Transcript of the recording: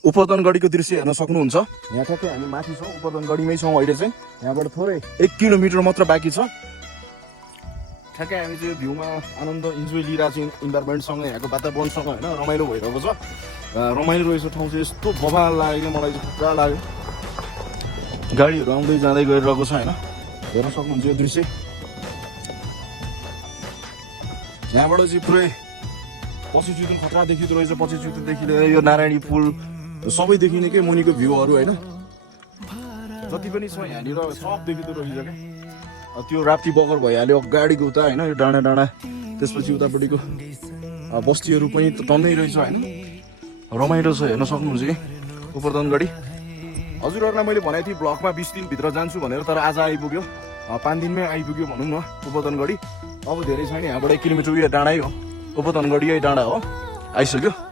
उपदनगढीको दृश्य हेर्न सक्नुहुन्छ। यहाँ ठ्याक्कै हामी माथि छौँ, उपदनगढीमै छौँ अहिले चाहिँ। यहाँबाट थोरै 1 किलोमिटर मात्र बाँकी छ। ठ्याक्कै हामी चाहिँ भ्यूमा आनन्द इन्जोय लिइरहेको छौँ इन्भाइरोमेन्टसँग, यहाँको वातावरणसँग होइन, रमाइलो भइरहेको छ। रमाइलो रहेछ ठाउँ चाहिँ, यस्तो बवाल लाग्यो क्या मलाई चाहिँ, पुरा लाग्यो। गाडीहरू आउँदै जाँदै गइरहेको छ होइन, हेर्न सक्नुहुन्छ यो दृश्य। यहाँबाट चाहिँ पुरै पछि चितुन खतरा देखिँदो रहेछ, पछि चितुनदेखि लिएर यो नारायणी पुल सबै देखिने के मुनिको भ्यूहरू होइन, जति पनि छ यहाँनिर सब देखिँदो रहेछ क्या। त्यो राप्ती बगर भइहाल्यो गाडीको उता होइन, यो डाँडा डाँडा, त्यसपछि उतापट्टिको बस्तीहरू पनि टन्नै रहेछ होइन, रमाइलो छ हेर्न सक्नुहुन्छ कि उपदनगढी। हजुरहरूलाई मैले भनेको थिएँ ब्लगमा 20 दिनभित्र जान्छु भनेर, तर आज आइपुग्यो, 5 दिनमै आइपुग्यो भनौँ न उपदनगढी। अब धेरै छैन, यहाँबाट 1 किलोमिटर उयो डाँडै हो, उपदनगढी डाँडा हो, आइसक्यो।